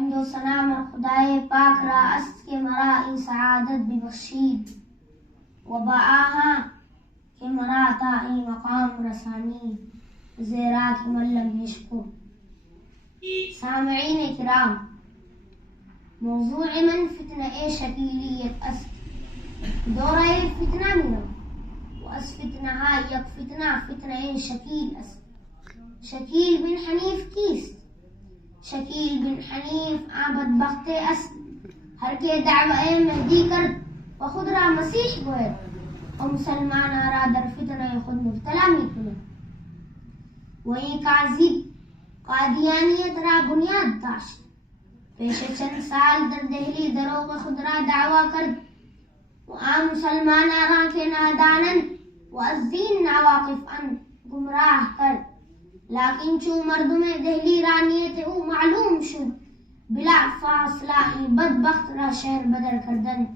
حمد و ثنا مر خدای پاک را است که مرا این سعادت ببخشید و با آها که مرا تا این مقام رسانی زیرا که من لم یشکر. سامعین کرام، موضوع من فتنه شکیلیت است. دوره فتنه میرم و از فتنه ها یک فتنه شکیل است. شکیل بن حنیف کیست؟ شکیل بن حنیف بدبخت است هر که دعوه مهدی کرد و خود را مسیح گوید و مسلمان را در فتنه خود مبتلا می کند و این کاذب قادیانیت را بنیاد داشت. پیش چند سال در دهلی دروغ خود را دعوی کرد و عام مسلمان را که نادانند و از دین ناواقفند گمراه کرد. لیکن چون مردم دہلی را نیت او معلوم شد، بلا فاصلہ این بدبخت را شہر بدر کردن.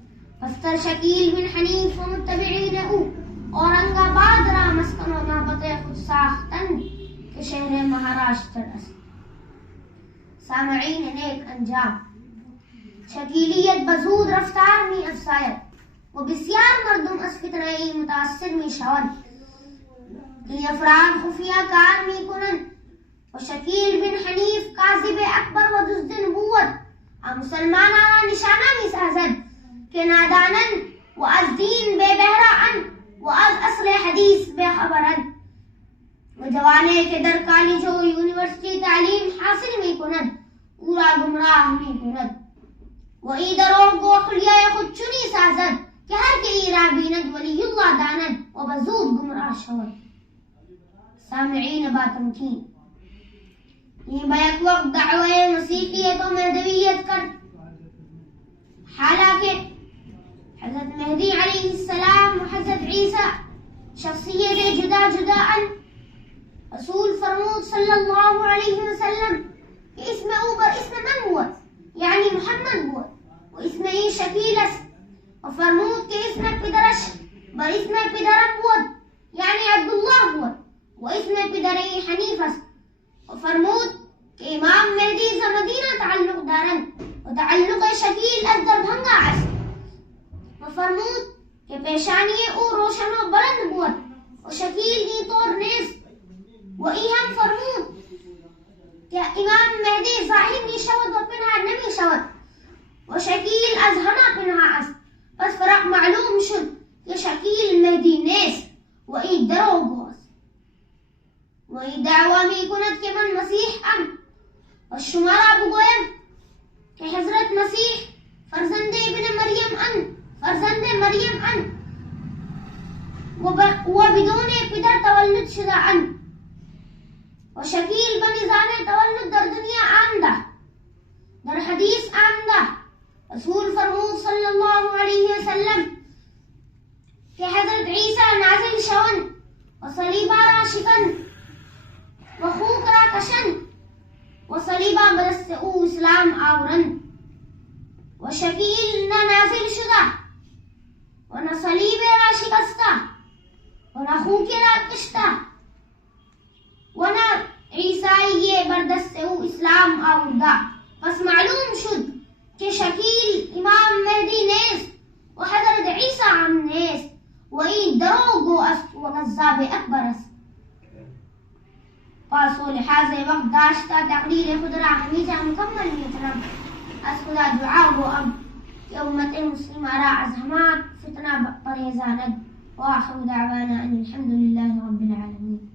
پس تر شکیل بن حنیف و متبعین او اورنگ آباد را مسکن و محبت خود ساختند که شہر مہاراشٹر است. سامعین نیک انجام، شکیلیت بزود رفتار می افزاید و بسیار مردم از فتنه متاثر می شوند. این افراد خفیہ کار می کنند و شکیل بن حنیف کاذب اکبر و دزد نبوت مسلمانان را نشانه می سازد که نادانند و از دین بے بہره‌اند و از اصل حدیث بے خبرند و جوانی که در کالج و یونیورسیتی تعلیم حاصل می کند او را گمراه می کند و ای دروغ و حلیه خود چنی سازد که هر که ای را بیند ولی الله داند و بزود گمراه شود. سامعین با تمکین، یہ بیک وقت دعوی مسیحیت و مہدویت کرد، حالانکہ حضرت مہدی علیہ السلام و حضرت عیسیٰ شخصیت جدا جدا ان. رسول فرمود صلی اللہ علیہ وسلم کہ اسم او بر اسم من بود یعنی محمد بود و اسم ای شکیل است و فرمود کہ اسم پدرش بر اسم پدرم بود یعنی عبداللہ بود و اسم پدری حنیف است و فرمود کہ امام مہدی ز مدینہ تعلق دارند و تعلق شکیل از دربھنگا است و فرمود کہ پیشانی او روشن و بلند بود و شکیل ای طور نیست و ای هم فرمود کہ امام مہدی ظاہر می شود و پنہا نمی شود و شکیل از همه پنہا است. پس فرق معلوم شد کہ شکیل مہدی نیست و ای دروغ است و ای دعوی می کند که من مسیح ام و شما را بگویم که حضرت مسیح فرزند ابن مریم ان و بدون پدر تولد شده ان و شکیل بنظام تولد در دنیا آمده، در حدیث آمده. رسول فرمود صلی اللہ علیہ وسلم کہ حضرت عیسیٰ نازل شون و صلیبا را شکن و خوک را کشن و صلیبا بدست او اسلام آورن و شکیل نہ نازل شدہ و نہ صلیب را شکستا و نہ خوک را کشتا و نہ عیسائی بردست او اسلام آوردا. پس معلوم شد کہ شکیل امام مہدی نیست و حضرت عیسیٰ هم نیست و این دروغ است و کذاب اکبر است. پس و لحاظ وقت داشتا تقریر خود را ہمیشہ مکمل میکنم. از خدا دعا گویم کہ امت مسلمہ را از ہمان فتنہ پریزاند و آخر دعوانا ان الحمد لله رب العالمین.